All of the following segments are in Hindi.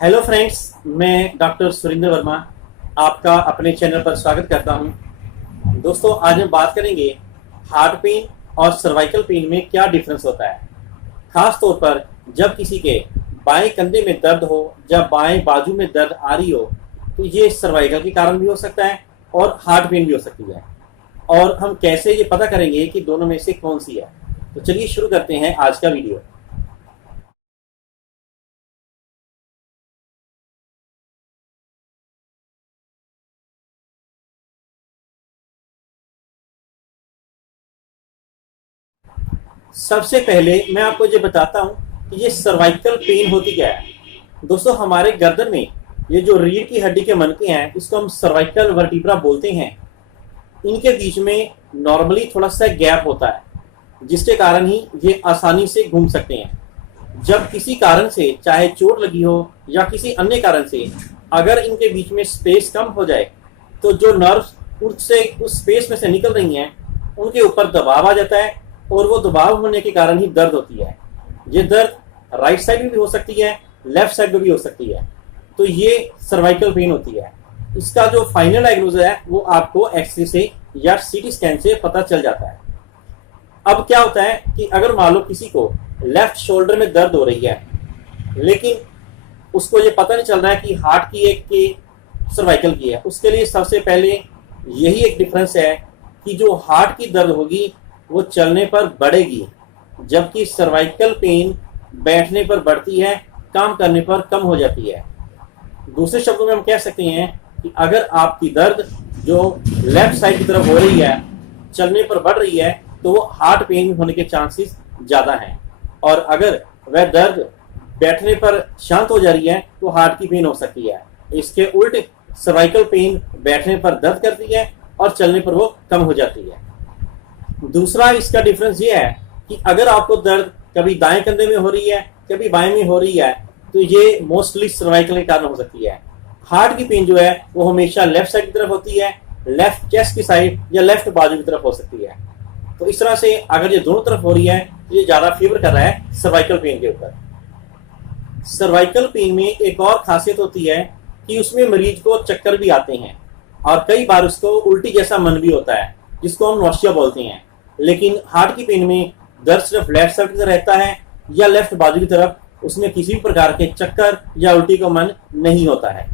हेलो फ्रेंड्स, मैं डॉक्टर सुरेंद्र वर्मा आपका अपने चैनल पर स्वागत करता हूं। दोस्तों, आज हम बात करेंगे हार्ट पेन और सर्वाइकल पेन में क्या डिफरेंस होता है। खास तौर पर जब किसी के बाएं कंधे में दर्द हो या बाएं बाजू में दर्द आ रही हो तो ये सर्वाइकल के कारण भी हो सकता है और हार्ट पेन भी हो सकती है। और हम कैसे ये पता करेंगे कि दोनों में से कौन सी है। तो चलिए शुरू करते हैं आज का वीडियो। सबसे पहले मैं आपको ये बताता हूँ कि ये सर्वाइकल पेन होती क्या है। दोस्तों, हमारे गर्दन में ये जो रीढ़ की हड्डी के मनके हैं इसको हम सर्वाइकल वर्टिब्रा बोलते हैं। इनके बीच में नॉर्मली थोड़ा सा गैप होता है जिसके कारण ही ये आसानी से घूम सकते हैं। जब किसी कारण से, चाहे चोट लगी हो या किसी अन्य कारण से, अगर इनके बीच में स्पेस कम हो जाए तो जो नर्व्स उससे उस स्पेस में से निकल रही हैं उनके ऊपर दबाव आ जाता है और वो दबाव होने के कारण ही दर्द होती है। ये दर्द राइट साइड में भी हो सकती है, लेफ्ट साइड में भी हो सकती है। तो ये सर्वाइकल पेन होती है। इसका जो फाइनल डायग्नोज है वो आपको एक्सरे से या सीटी स्कैन से पता चल जाता है। अब क्या होता है कि अगर मान लो किसी को लेफ्ट शोल्डर में दर्द हो रही है लेकिन उसको ये पता नहीं चल रहा है कि हार्ट की है कि सर्वाइकल की है, उसके लिए सबसे पहले यही एक डिफरेंस है कि जो हार्ट की दर्द होगी वो चलने पर बढ़ेगी, जबकि सर्वाइकल पेन बैठने पर बढ़ती है, काम करने पर कम हो जाती है। दूसरे शब्दों में हम कह सकते हैं कि अगर आपकी दर्द जो लेफ्ट साइड की तरफ हो रही है चलने पर बढ़ रही है तो वो हार्ट पेन होने के चांसेस ज़्यादा हैं, और अगर वह दर्द बैठने पर शांत हो जा रही है तो हार्ट की पेन हो सकती है। इसके उल्ट सर्वाइकल पेन बैठने पर दर्द करती है और चलने पर वो कम हो जाती है। दूसरा इसका डिफरेंस ये है कि अगर आपको दर्द कभी दाएं कंधे में हो रही है, कभी बाएं में हो रही है, तो ये मोस्टली सर्वाइकल के कारण हो सकती है। हार्ट की पेन जो है वो हमेशा लेफ्ट साइड की तरफ होती है, लेफ्ट चेस्ट की साइड या लेफ्ट बाजू की तरफ हो सकती है। तो इस तरह से अगर ये दोनों तरफ हो रही है तो ये ज्यादा फेवर कर रहा है सर्वाइकल पेन के ऊपर। सर्वाइकल पेन में एक और खासियत होती है कि उसमें मरीज को चक्कर भी आते हैं और कई बार उसको उल्टी जैसा मन भी होता है जिसको हम नौशिया बोलते हैं। लेकिन हार्ट की पेन में दर्द सिर्फ लेफ्ट साइड की तरफ रहता है या लेफ्ट बाजू की तरफ, उसमें किसी भी प्रकार के चक्कर या उल्टी का मन नहीं होता है।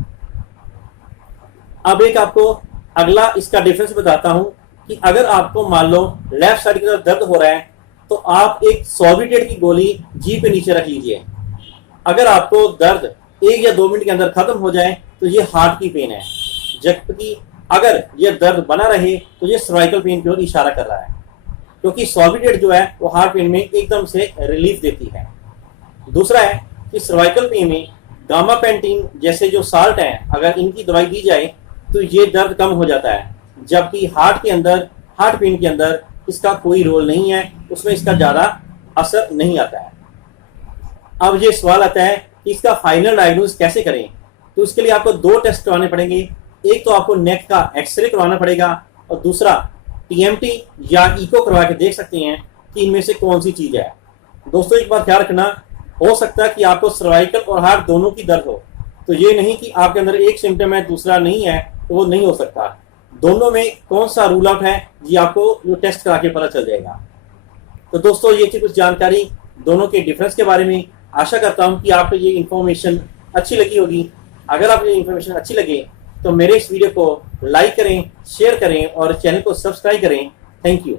अब एक आपको अगला इसका डिफरेंस बताता हूं कि अगर आपको मान लो लेफ्ट साइड की तरफ दर्द हो रहा है तो आप एक सॉर्बिटेट की गोली जीभ पे नीचे रख लीजिए। अगर आपको दर्द 1 या 2 मिनट के अंदर खत्म हो जाए तो ये हार्ट की पेन है, जबकि अगर यह दर्द बना रहे तो ये सर्वाइकल पेन की ओर इशारा कर रहा है, क्योंकि सॉर्बिटेट जो है वो हार्ट पेन में एकदम से रिलीफ देती है। दूसरा है कि सर्वाइकल पेन में गामापेंटिन जैसे जो साल्ट है, अगर इनकी दवाई दी जाए तो ये दर्द कम हो जाता है, जबकि हार्ट पेन के अंदर इसका कोई रोल नहीं है, उसमें इसका ज़्यादा असर नहीं आता है। अब ये सवाल आता है कि इसका फाइनल डायग्नोज कैसे करें। तो इसके लिए आपको 2 टेस्ट करवाने पड़ेंगे। एक तो आपको नेक का एक्सरे करवाना पड़ेगा और दूसरा टीएमटी या इको करवा के देख सकते हैं कि इनमें से कौन सी चीज है। दोस्तों, एक बार ख्याल रखना, हो सकता है कि आपको सर्वाइकल और हार्ट दोनों की दर्द हो, तो ये नहीं कि आपके अंदर एक सिम्टम है दूसरा नहीं है, तो वो नहीं हो सकता। दोनों में कौन सा रूल आउट है ये आपको जो टेस्ट करा के पता चल जाएगा। तो दोस्तों, ये थी कुछ जानकारी दोनों के डिफरेंस के बारे में। आशा करता हूँ कि आपको ये इन्फॉर्मेशन अच्छी लगी होगी। अगर आपको ये इन्फॉर्मेशन अच्छी लगे तो मेरे इस वीडियो को लाइक करें, शेयर करें और चैनल को सब्सक्राइब करें। Thank you.